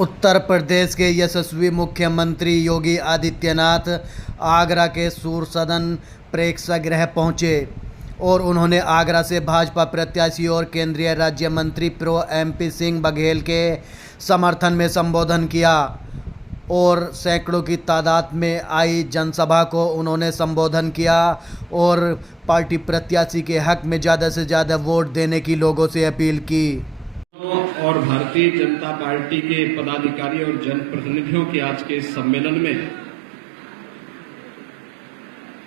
उत्तर प्रदेश के यशस्वी मुख्यमंत्री योगी आदित्यनाथ आगरा के सूर सदन प्रेक्षागृह पहुंचे और उन्होंने आगरा से भाजपा प्रत्याशी और केंद्रीय राज्य मंत्री प्रो MP सिंह बघेल के समर्थन में संबोधन किया और सैकड़ों की तादाद में आई जनसभा को उन्होंने संबोधन किया और पार्टी प्रत्याशी के हक में ज़्यादा से ज़्यादा वोट देने की लोगों से अपील की। और भारतीय जनता पार्टी के पदाधिकारी और जनप्रतिनिधियों के आज के सम्मेलन में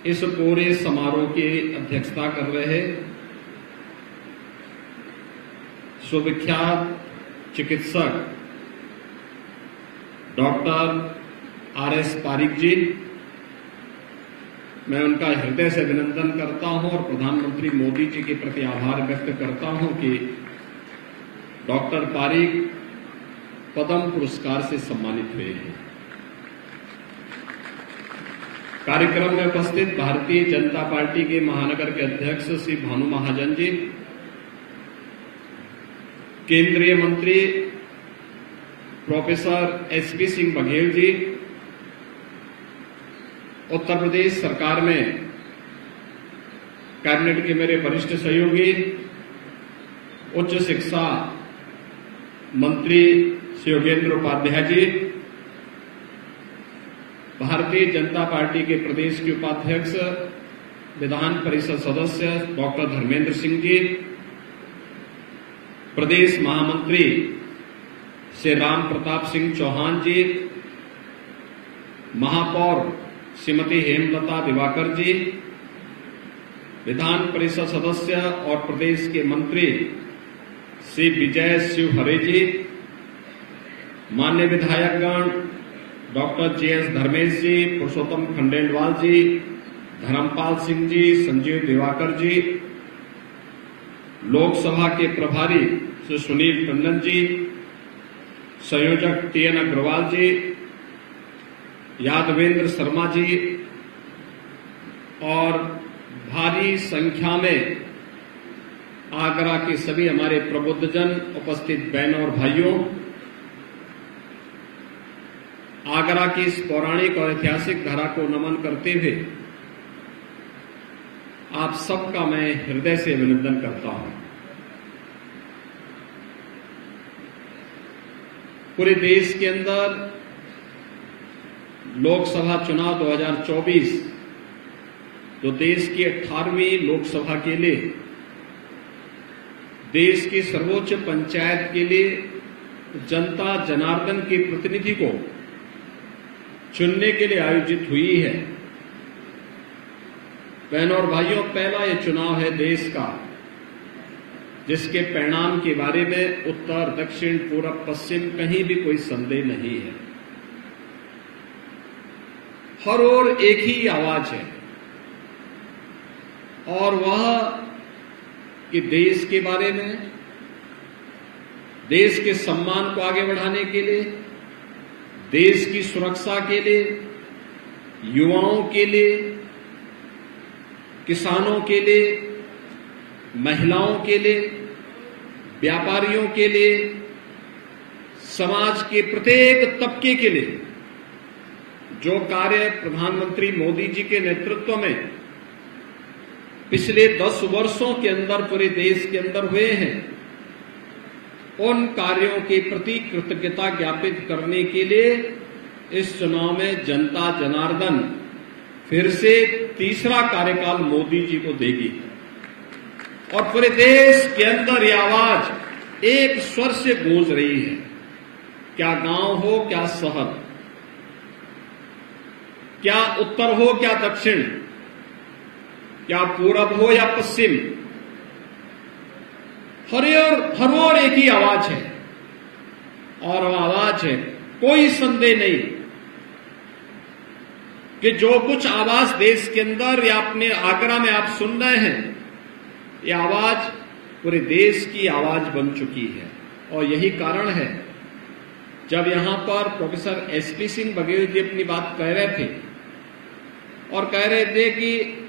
इस पूरे समारोह की अध्यक्षता कर रहे सुविख्यात चिकित्सक डॉक्टर RS पारिक जी, मैं उनका हृदय से अभिनंदन करता हूं और प्रधानमंत्री मोदी जी के प्रति आभार व्यक्त करता हूं कि डॉक्टर पारिक पद्म पुरस्कार से सम्मानित हुए हैं। कार्यक्रम में उपस्थित भारतीय जनता पार्टी के महानगर के अध्यक्ष श्री भानु महाजन जी, केंद्रीय मंत्री प्रोफेसर SP सिंह बघेल जी, उत्तर प्रदेश सरकार में कैबिनेट के मेरे वरिष्ठ सहयोगी उच्च शिक्षा मंत्री श्री योगेंद्र उपाध्याय जी, भारतीय जनता पार्टी के प्रदेश के उपाध्यक्ष विधान परिषद सदस्य डॉक्टर धर्मेंद्र सिंह जी, प्रदेश महामंत्री श्री राम प्रताप सिंह चौहान जी, महापौर श्रीमती हेमलता दिवाकर जी, विधान परिषद सदस्य और प्रदेश के मंत्री श्री विजय शिवहरे जी, मान्य विधायकगण डॉक्टर JS धर्मेश जी, पुरुषोत्तम खंडेलवाल जी, धर्मपाल सिंह जी, संजीव दिवाकर जी, लोकसभा के प्रभारी श्री सुनील टंडन जी, संयोजक TN अग्रवाल जी, यादवेंद्र शर्मा जी और भारी संख्या में आगरा के सभी हमारे प्रबुद्धजन, उपस्थित बहनों और भाइयों, आगरा की इस पौराणिक और ऐतिहासिक धरा को नमन करते हुए आप सबका मैं हृदय से अभिनंदन करता हूं। पूरे देश के अंदर लोकसभा चुनाव 2024 तो देश की 18वीं लोकसभा के लिए, देश की सर्वोच्च पंचायत के लिए जनता जनार्दन के प्रतिनिधि को चुनने के लिए आयोजित हुई है। बहनों और भाइयों, पहला यह चुनाव है देश का जिसके परिणाम के बारे में उत्तर, दक्षिण, पूरब, पश्चिम कहीं भी कोई संदेह नहीं है। हर ओर एक ही आवाज है और वह कि देश के बारे में, देश के सम्मान को आगे बढ़ाने के लिए, देश की सुरक्षा के लिए, युवाओं के लिए, किसानों के लिए, महिलाओं के लिए, व्यापारियों के लिए, समाज के प्रत्येक तबके के लिए जो कार्य प्रधानमंत्री मोदी जी के नेतृत्व में पिछले 10 वर्षों के अंदर पूरे देश के अंदर हुए हैं, उन कार्यों के प्रति कृतज्ञता ज्ञापित करने के लिए इस चुनाव में जनता जनार्दन फिर से तीसरा कार्यकाल मोदी जी को देगी और पूरे देश के अंदर यह आवाज एक स्वर से गूंज रही है। क्या गांव हो, क्या शहर, क्या उत्तर हो, क्या दक्षिण, क्या पूरब हो या पश्चिम, हर ओर एक ही आवाज है और वह आवाज है, कोई संदेह नहीं कि जो कुछ आवाज देश के अंदर या अपने आगरा में आप सुन रहे हैं, यह आवाज पूरे देश की आवाज बन चुकी है। और यही कारण है जब यहां पर प्रोफेसर SP सिंह बघेल जी अपनी बात कह रहे थे और कह रहे थे कि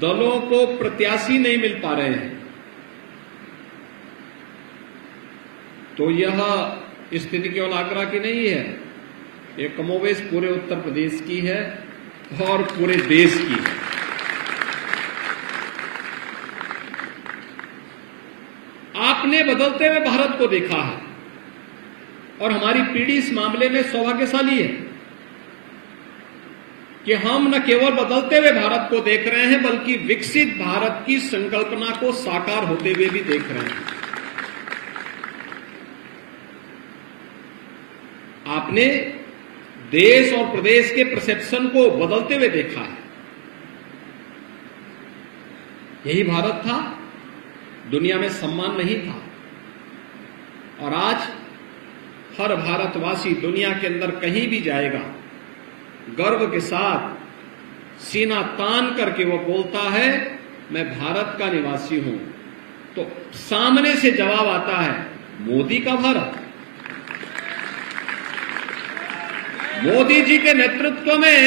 दलों को प्रत्याशी नहीं मिल पा रहे हैं, तो यह स्थिति केवल आगरा की नहीं है, ये कमोबेश पूरे उत्तर प्रदेश की है और पूरे देश की है। आपने बदलते हुए भारत को देखा है और हमारी पीढ़ी इस मामले में सौभाग्यशाली है कि हम न केवल बदलते हुए भारत को देख रहे हैं बल्कि विकसित भारत की संकल्पना को साकार होते हुए भी देख रहे हैं। आपने देश और प्रदेश के परसेप्शन को बदलते हुए देखा है। यही भारत था, दुनिया में सम्मान नहीं था और आज हर भारतवासी दुनिया के अंदर कहीं भी जाएगा गर्व के साथ सीना तान करके वो बोलता है मैं भारत का निवासी हूं, तो सामने से जवाब आता है मोदी का भारत। मोदी जी के नेतृत्व में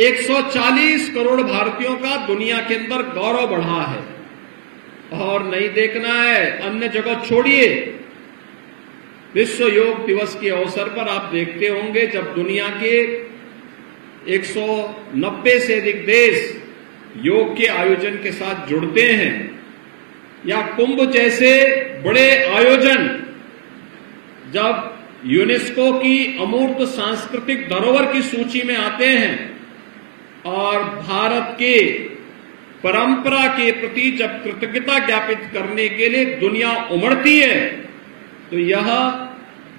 140 करोड़ भारतीयों का दुनिया के अंदर गौरव बढ़ा है और नहीं देखना है, अन्य जगह छोड़िए। विश्व योग दिवस के अवसर पर आप देखते होंगे जब दुनिया के 190 से अधिक देश योग के आयोजन के साथ जुड़ते हैं या कुंभ जैसे बड़े आयोजन जब यूनेस्को की अमूर्त सांस्कृतिक धरोहर की सूची में आते हैं और भारत के परंपरा के प्रति जब कृतज्ञता ज्ञापित करने के लिए दुनिया उमड़ती है तो यह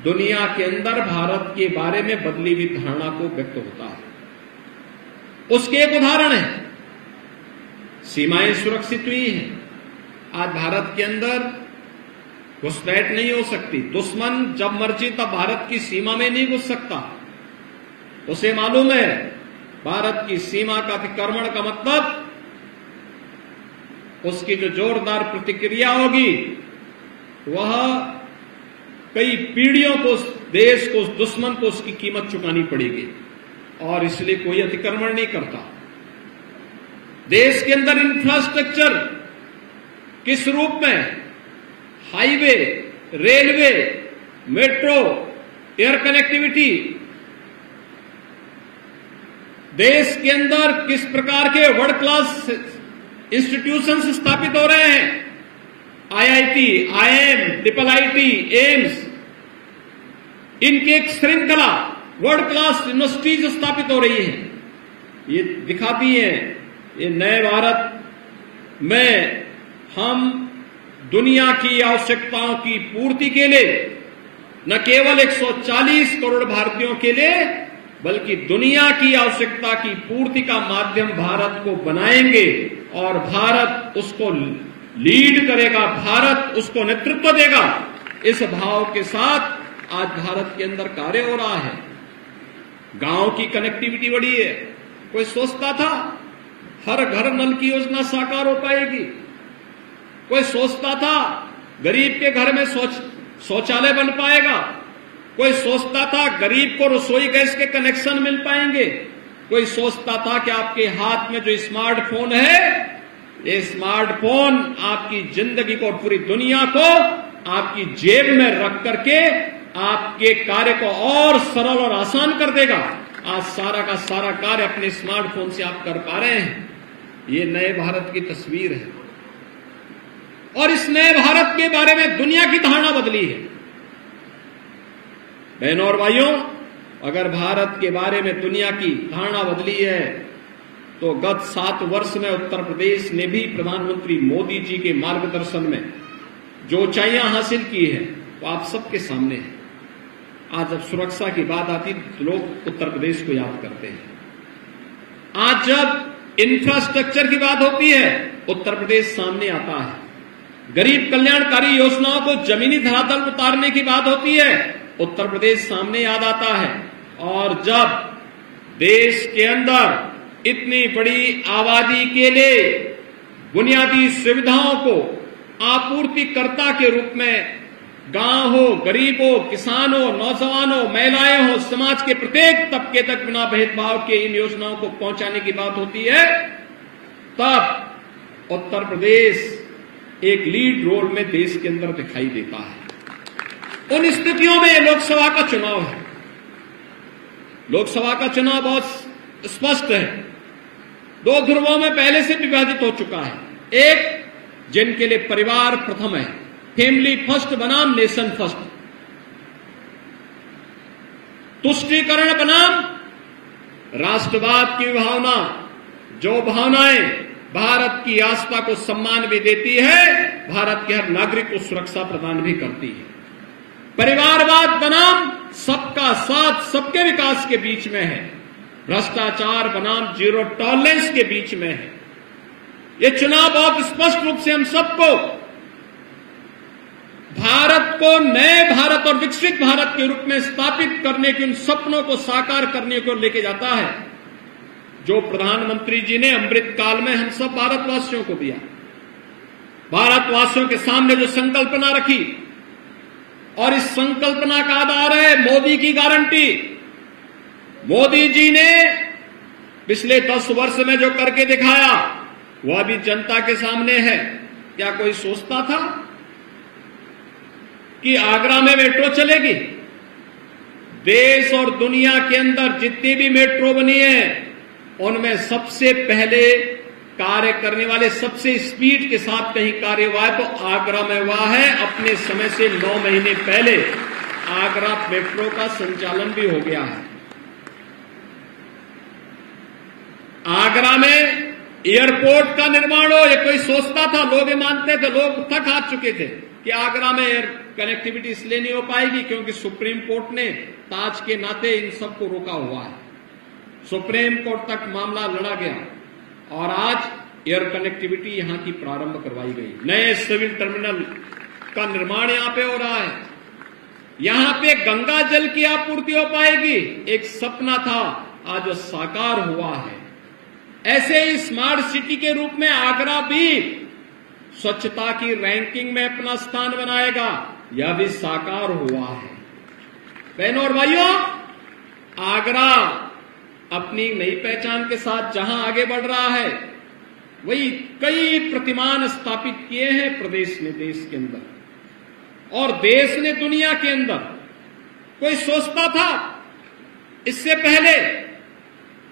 दुनिया के अंदर भारत के बारे में बदली हुई धारणा को व्यक्त होता है। उसके एक उदाहरण है, सीमाएं सुरक्षित हुई हैं। आज भारत के अंदर घुसपैठ नहीं हो सकती, दुश्मन जब मर्जी तब भारत की सीमा में नहीं घुस सकता। उसे मालूम है भारत की सीमा का अतिक्रमण का मतलब उसकी जो जोरदार प्रतिक्रिया होगी वह कई पीढ़ियों को, देश को, दुश्मन को उसकी कीमत चुकानी पड़ेगी और इसलिए कोई अतिक्रमण नहीं करता। देश के अंदर इंफ्रास्ट्रक्चर किस रूप में, highway, railway, metro, air connectivity, देश के अंदर किस प्रकार के वर्ल्ड क्लास इंस्टीट्यूशंस स्थापित हो रहे हैं, आईआईटी, आईएम, IIIT, एम्स, इनकी एक श्रृंखला वर्ल्ड क्लास यूनिवर्सिटीज स्थापित हो रही है। ये दिखाती है ये नए भारत में हम दुनिया की आवश्यकताओं की पूर्ति के लिए न केवल 140 करोड़ भारतीयों के लिए बल्कि दुनिया की आवश्यकता की पूर्ति का माध्यम भारत को बनाएंगे और भारत उसको लीड करेगा, भारत उसको नेतृत्व देगा। इस भाव के साथ आज भारत के अंदर कार्य हो रहा है। गांव की कनेक्टिविटी बढ़ी है। कोई सोचता था हर घर नल की योजना साकार हो पाएगी? कोई सोचता था गरीब के घर में शौचालय बन पाएगा? कोई सोचता था गरीब को रसोई गैस के कनेक्शन मिल पाएंगे? कोई सोचता था कि आपके हाथ में जो स्मार्टफोन है, ये स्मार्टफोन आपकी जिंदगी को और पूरी दुनिया को आपकी जेब में रख करके आपके कार्य को और सरल और आसान कर देगा। आज सारा का सारा कार्य अपने स्मार्टफोन से आप कर पा रहे हैं। ये नए भारत की तस्वीर है और इस नए भारत के बारे में दुनिया की धारणा बदली है। बहनों और भाइयों, अगर भारत के बारे में दुनिया की धारणा बदली है तो गत 7 वर्ष में उत्तर प्रदेश ने भी प्रधानमंत्री मोदी जी के मार्गदर्शन में जो ऊंचाइयां हासिल की है वो आप सबके सामने है। आज जब सुरक्षा की बात आती तो लोग उत्तर प्रदेश को याद करते हैं। आज जब इंफ्रास्ट्रक्चर की बात होती है उत्तर प्रदेश सामने आता है। गरीब कल्याणकारी योजनाओं को जमीनी धरातल पर उतारने की बात होती है उत्तर प्रदेश सामने याद आता है। और जब देश के अंदर इतनी बड़ी आबादी के लिए बुनियादी सुविधाओं को आपूर्तिकर्ता के रूप में गांव हो, गरीब हो, किसान हो, नौजवान हो, महिलाएं हो, समाज के प्रत्येक तबके तक बिना भेदभाव के इन योजनाओं को पहुंचाने की बात होती है, तब उत्तर प्रदेश एक लीड रोल में देश के अंदर दिखाई देता है। उन स्थितियों में लोकसभा का चुनाव है। लोकसभा का चुनाव बहुत स्पष्ट है, दो ध्रुवों में पहले से विभाजित हो चुका है। एक जिनके लिए परिवार प्रथम है, फैमिली फर्स्ट बनाम नेशन फर्स्ट, तुष्टीकरण बनाम राष्ट्रवाद की भावना, जो भावनाएं भारत की आस्था को सम्मान भी देती है, भारत के हर नागरिक को सुरक्षा प्रदान भी करती है। परिवारवाद बनाम सबका साथ सबके विकास के बीच में है, भ्रष्टाचार बनाम जीरो टॉलरेंस के बीच में है। ये चुनाव बहुत स्पष्ट रूप से हम सबको भारत को नए भारत और विकसित भारत के रूप में स्थापित करने के उन सपनों को साकार करने को लेके जाता है, जो प्रधानमंत्री जी ने अमृत काल में हम सब भारतवासियों को दिया। भारतवासियों के सामने जो संकल्पना रखी, और इस संकल्पना का आधार है मोदी की गारंटी। मोदी जी ने पिछले 10 वर्ष में जो करके दिखाया, वह अभी जनता के सामने है। क्या कोई सोचता था कि आगरा में मेट्रो चलेगी? देश और दुनिया के अंदर जितनी भी मेट्रो बनी है, उनमें सबसे पहले कार्य करने वाले, सबसे स्पीड के साथ कहीं कार्य हुआ है तो आगरा में हुआ है। अपने समय से 9 महीने पहले आगरा मेट्रो का संचालन भी हो गया है। आगरा में एयरपोर्ट का निर्माण हो, ये कोई सोचता था? लोग ये मानते थे, लोग थक हार चुके थे कि आगरा में एयर कनेक्टिविटी इसलिए नहीं हो पाएगी क्योंकि सुप्रीम कोर्ट ने ताज के नाते इन सबको रोका हुआ है। सुप्रीम कोर्ट तक मामला लड़ा गया और आज एयर कनेक्टिविटी यहां की प्रारंभ करवाई गई। नए सिविल टर्मिनल का निर्माण यहां पे हो रहा है। यहां पे गंगा जल की आपूर्ति हो पाएगी। एक सपना था, आज वो साकार हुआ है। ऐसे ही स्मार्ट सिटी के रूप में आगरा भी स्वच्छता की रैंकिंग में अपना स्थान बनाएगा, यह भी साकार हुआ है। बहनों और भाइयों, आगरा अपनी नई पहचान के साथ जहां आगे बढ़ रहा है, वही कई प्रतिमान स्थापित किए हैं प्रदेश ने, देश के अंदर और देश ने दुनिया के अंदर। कोई सोचता था इससे पहले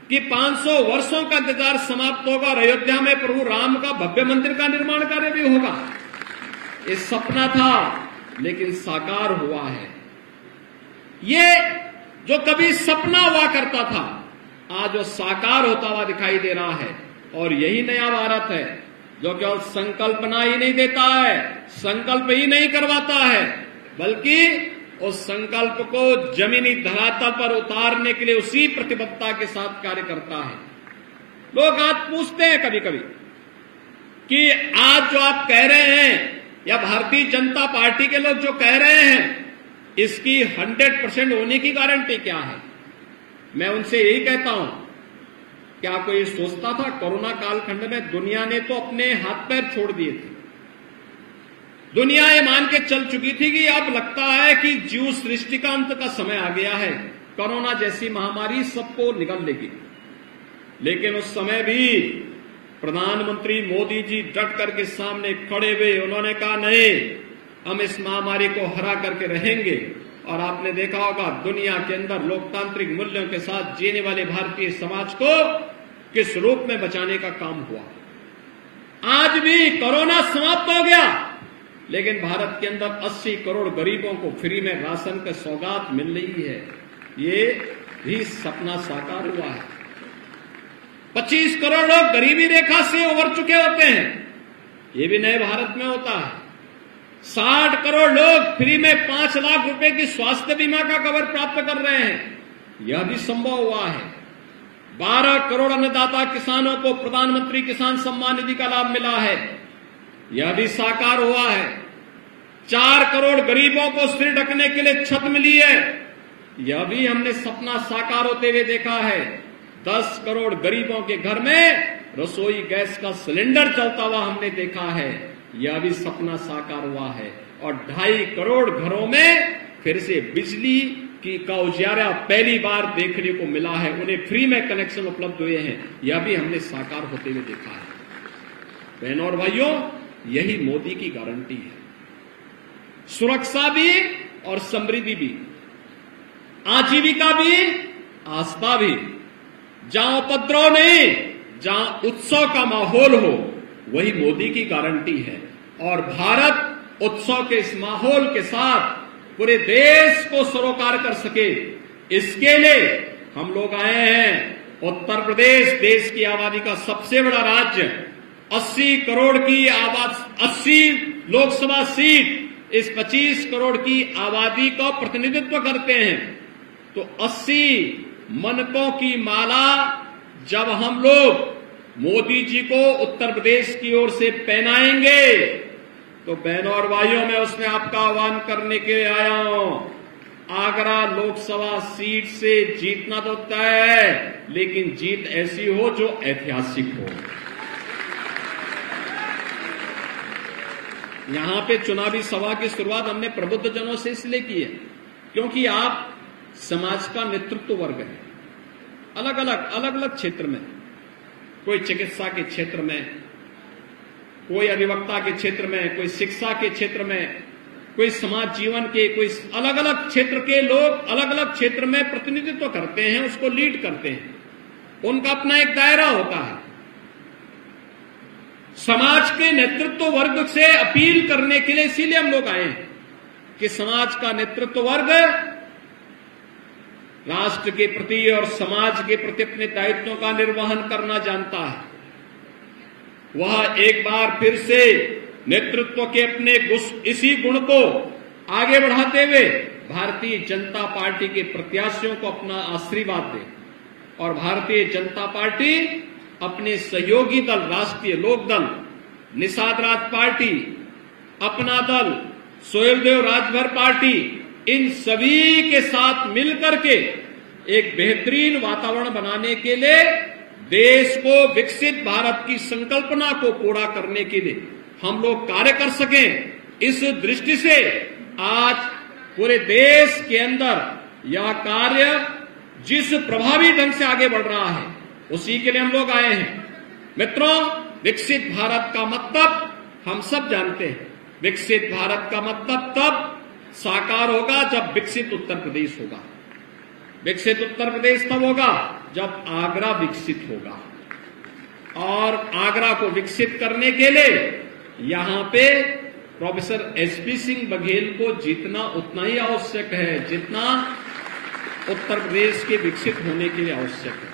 कि 500 वर्षों का इंतजार समाप्त होगा और अयोध्या में प्रभु राम का भव्य मंदिर का निर्माण कार्य भी होगा? ये सपना था, लेकिन साकार हुआ है। ये जो कभी सपना हुआ करता था, आज वो साकार होता हुआ दिखाई दे रहा है। और यही नया भारत है जो केवल संकल्पना ही नहीं देता है, संकल्प ही नहीं करवाता है, बल्कि उस संकल्प को जमीनी धरातल पर उतारने के लिए उसी प्रतिबद्धता के साथ कार्य करता है। लोग आज पूछते हैं कभी कभी कि आज जो आप कह रहे हैं, या भारतीय जनता पार्टी के लोग जो कह रहे हैं, इसकी 100% होने की गारंटी क्या है? मैं उनसे यही कहता हूं, क्या कोई सोचता था कोरोना कालखंड में दुनिया ने तो अपने हाथ पैर छोड़ दिए थे। दुनिया ये मान के चल चुकी थी कि अब लगता है कि जीव सृष्टि का अंत का समय आ गया है, कोरोना जैसी महामारी सबको निगल लेगी। लेकिन उस समय भी प्रधानमंत्री मोदी जी डट करके सामने खड़े हुए, उन्होंने कहा नहीं, हम इस महामारी को हरा करके रहेंगे। और आपने देखा होगा दुनिया के अंदर लोकतांत्रिक मूल्यों के साथ जीने वाले भारतीय समाज को किस रूप में बचाने का काम हुआ। आज भी कोरोना समाप्त हो गया, लेकिन भारत के अंदर 80 करोड़ गरीबों को फ्री में राशन का सौगात मिल रही है। ये भी सपना साकार हुआ है। 25 करोड़ लोग गरीबी रेखा से उबर चुके होते हैं, ये भी नए भारत में होता है। 60 करोड़ लोग फ्री में 5 लाख रुपए की स्वास्थ्य बीमा का कवर प्राप्त कर रहे हैं, यह भी संभव हुआ है। 12 करोड़ अन्नदाता किसानों को प्रधानमंत्री किसान सम्मान निधि का लाभ मिला है, यह भी साकार हुआ है। 4 करोड़ गरीबों को सिर ढकने के लिए छत मिली है, यह भी हमने सपना साकार होते हुए देखा है। 10 करोड़ गरीबों के घर में रसोई गैस का सिलेंडर चलता हुआ हमने देखा है, यह भी सपना साकार हुआ है। और 2.5 करोड़ घरों में फिर से बिजली का उजियारा पहली बार देखने को मिला है, उन्हें फ्री में कनेक्शन उपलब्ध हुए हैं, यह भी हमने साकार होते हुए देखा है। बहनों और भाइयों, यही मोदी की गारंटी है। सुरक्षा भी और समृद्धि भी, आजीविका भी, आस्था भी। जहां उपद्रव नहीं, जहां उत्सव का माहौल हो, वही मोदी की गारंटी है। और भारत उत्सव के इस माहौल के साथ पूरे देश को सरोकार कर सके, इसके लिए हम लोग आए हैं। उत्तर प्रदेश देश की आबादी का सबसे बड़ा राज्य, 80 करोड़ की आबादी, 80 लोकसभा सीट इस 25 करोड़ की आबादी का प्रतिनिधित्व करते हैं। तो 80 मनकों की माला जब हम लोग मोदी जी को उत्तर प्रदेश की ओर से पहनाएंगे, तो बहनों और भाइयों, मैं उसमें आपका आह्वान करने के लिए आया हूं। आगरा लोकसभा सीट से जीतना तो तय है, लेकिन जीत ऐसी हो जो ऐतिहासिक हो। यहां पे चुनावी सभा की शुरुआत हमने प्रबुद्ध जनों से इसलिए की है क्योंकि आप समाज का नेतृत्व वर्ग है। अलग अलग क्षेत्र में, कोई चिकित्सा के क्षेत्र में, कोई अधिवक्ता के क्षेत्र में, कोई शिक्षा के क्षेत्र में, कोई समाज जीवन के, कोई अलग अलग क्षेत्र के लोग अलग अलग क्षेत्र में प्रतिनिधित्व करते हैं, उसको लीड करते हैं। उनका अपना एक दायरा होता है। समाज के नेतृत्व वर्ग से अपील करने के लिए इसीलिए हम लोग आए हैं कि समाज का नेतृत्व वर्ग राष्ट्र के प्रति और समाज के प्रति अपने दायित्वों का निर्वहन करना जानता है। वह एक बार फिर से नेतृत्व के अपने इसी गुण को आगे बढ़ाते हुए भारतीय जनता पार्टी के प्रत्याशियों को अपना आशीर्वाद दे और भारतीय जनता पार्टी अपने सहयोगी दल राष्ट्रीय लोकदल, निषाद राज पार्टी, अपना दल, सोहेलदेव राजभर पार्टी, इन सभी के साथ मिलकर के एक बेहतरीन वातावरण बनाने के लिए, देश को विकसित भारत की संकल्पना को पूरा करने के लिए हम लोग कार्य कर सकें। इस दृष्टि से आज पूरे देश के अंदर यह कार्य जिस प्रभावी ढंग से आगे बढ़ रहा है, उसी के लिए हम लोग आए हैं। मित्रों, विकसित भारत का मतलब हम सब जानते हैं। विकसित भारत का मतलब तब साकार होगा जब विकसित उत्तर प्रदेश होगा। विकसित उत्तर प्रदेश तब होगा जब आगरा विकसित होगा। और आगरा को विकसित करने के लिए यहां पे प्रोफेसर एसपी सिंह बघेल को जीतना उतना ही आवश्यक है जितना उत्तर प्रदेश के विकसित होने के लिए आवश्यक है।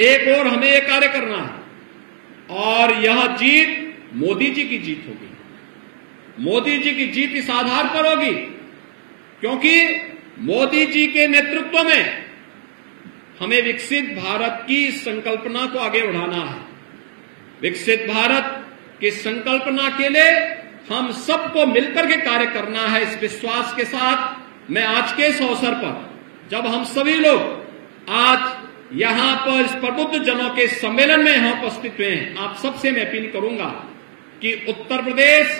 एक और हमें यह कार्य करना है और यह जीत मोदी जी की जीत होगी। मोदी जी की जीत इस आधार पर होगी क्योंकि मोदी जी के नेतृत्व में हमें विकसित भारत की संकल्पना को आगे बढ़ाना है। विकसित भारत की संकल्पना के लिए हम सबको मिलकर के कार्य करना है। इस विश्वास के साथ मैं आज के इस अवसर पर, जब हम सभी लोग आज यहां पर इस प्रबुद्ध जनों के सम्मेलन में यहां उपस्थित हुए हैं, आप सबसे मैं अपील करूंगा कि उत्तर प्रदेश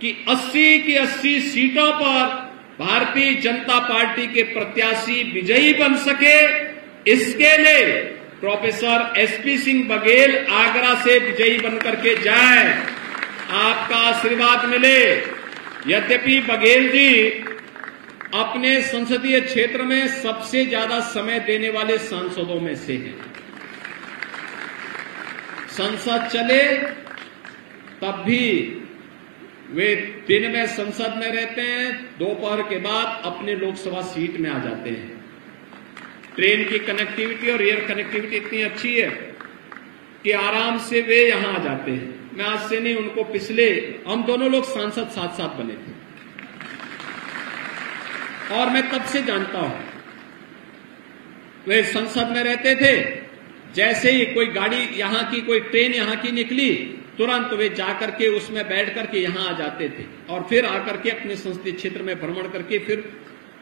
की 80 की 80 सीटों पर भारतीय जनता पार्टी के प्रत्याशी विजयी बन सके, इसके लिए प्रोफेसर एसपी सिंह बघेल आगरा से विजयी बनकर के जाए, आपका आशीर्वाद मिले। यद्यपि बघेल जी अपने संसदीय क्षेत्र में सबसे ज्यादा समय देने वाले सांसदों में से हैं। संसद चले तब भी वे दिन में संसद में रहते हैं, दोपहर के बाद अपने लोकसभा सीट में आ जाते हैं। ट्रेन की कनेक्टिविटी और एयर कनेक्टिविटी इतनी अच्छी है कि आराम से वे यहां आ जाते हैं। मैं आज से नहीं, उनको पिछले हम दोनों लोग सांसद साथ साथ बने थे और मैं तब से जानता हूं। वे संसद में रहते थे, जैसे ही कोई गाड़ी यहां की, कोई ट्रेन यहां की निकली, तुरंत वे जाकर के उसमें बैठ करके यहां आ जाते थे और फिर आकर के अपने संसदीय क्षेत्र में भ्रमण करके फिर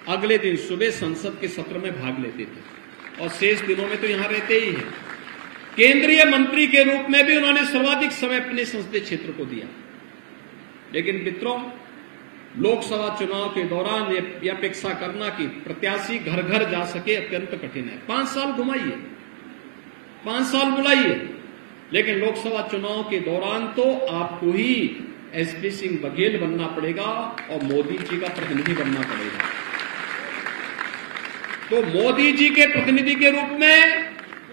अगले दिन सुबह संसद के सत्र में भाग लेते थे और शेष दिनों में तो यहां रहते ही हैं। केंद्रीय मंत्री के रूप में भी उन्होंने सर्वाधिक समय अपने संसदीय क्षेत्र को दिया। लेकिन मित्रों, लोकसभा चुनाव के दौरान यह अपेक्षा करना कि प्रत्याशी घर घर जा सके अत्यंत कठिन है। 5 साल घुमाइए, 5 साल बुलाइए, लेकिन लोकसभा चुनाव के दौरान तो आपको ही एसपी सिंह बघेल बनना पड़ेगा और मोदी जी का प्रतिनिधि बनना पड़ेगा। तो मोदी जी के प्रतिनिधि के रूप में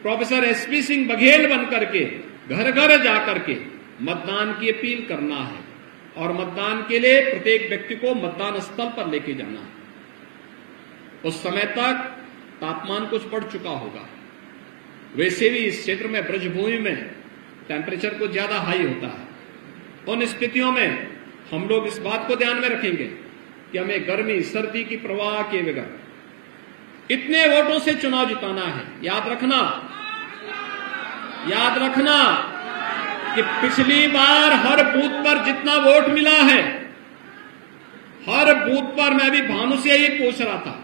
प्रोफेसर एसपी सिंह बघेल बनकर के घर घर जाकर के मतदान की अपील करना है और मतदान के लिए प्रत्येक व्यक्ति को मतदान स्थल पर लेके जाना है। उस समय तक तापमान कुछ बढ़ चुका होगा। वैसे भी इस क्षेत्र में ब्रजभूमि में टेम्परेचर कुछ ज्यादा हाई होता है। उन स्थितियों में हम लोग इस बात को ध्यान में रखेंगे कि हमें गर्मी सर्दी की परवाह किए बगैर इतने वोटों से चुनाव जिताना है। याद रखना कि पिछली बार हर बूथ पर जितना वोट मिला है, हर बूथ पर मैं भी भानु से यही पूछ रहा था,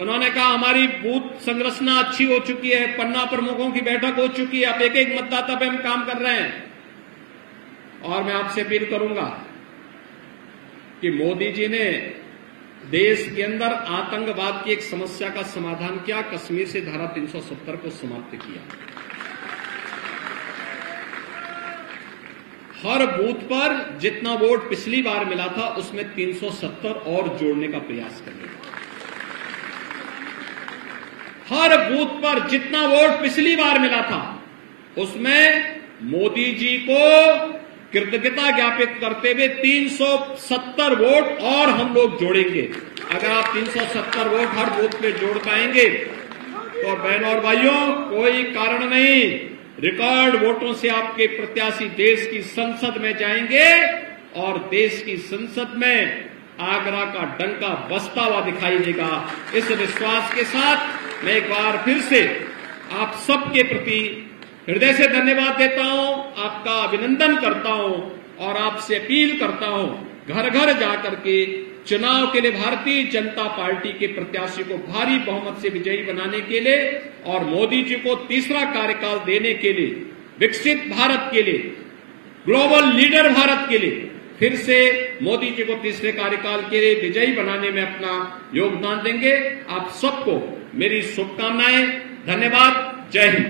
उन्होंने कहा हमारी बूथ संरचना अच्छी हो चुकी है, पन्ना प्रमुखों की बैठक हो चुकी है, अब एक एक मतदाता पे हम काम कर रहे हैं। और मैं आपसे अपील करूंगा कि मोदी जी ने देश के अंदर आतंकवाद की एक समस्या का समाधान किया, कश्मीर से धारा 370 को समाप्त किया। हर बूथ पर जितना वोट पिछली बार मिला था उसमें 370 और जोड़ने का प्रयास करेंगे। हर बूथ पर जितना वोट पिछली बार मिला था उसमें मोदी जी को कृतज्ञता ज्ञापित करते हुए 370 वोट और हम लोग जोड़ेंगे। अगर आप 370 वोट हर बूथ पे जोड़ पाएंगे तो बहनों और भाइयों, कोई कारण नहीं, रिकॉर्ड वोटों से आपके प्रत्याशी देश की संसद में जाएंगे और देश की संसद में आगरा का डंका बजता हुआ दिखाई देगा। इस विश्वास के साथ मैं एक बार फिर से आप सबके प्रति हृदय से धन्यवाद देता हूं, आपका अभिनंदन करता हूं और आपसे अपील करता हूं, घर घर जाकर के चुनाव के लिए भारतीय जनता पार्टी के प्रत्याशी को भारी बहुमत से विजयी बनाने के लिए और मोदी जी को तीसरा कार्यकाल देने के लिए, विकसित भारत के लिए, ग्लोबल लीडर भारत के लिए फिर से मोदी जी को तीसरे कार्यकाल के लिए विजयी बनाने में अपना योगदान देंगे। आप सबको मेरी शुभकामनाएं। धन्यवाद। जय हिंद।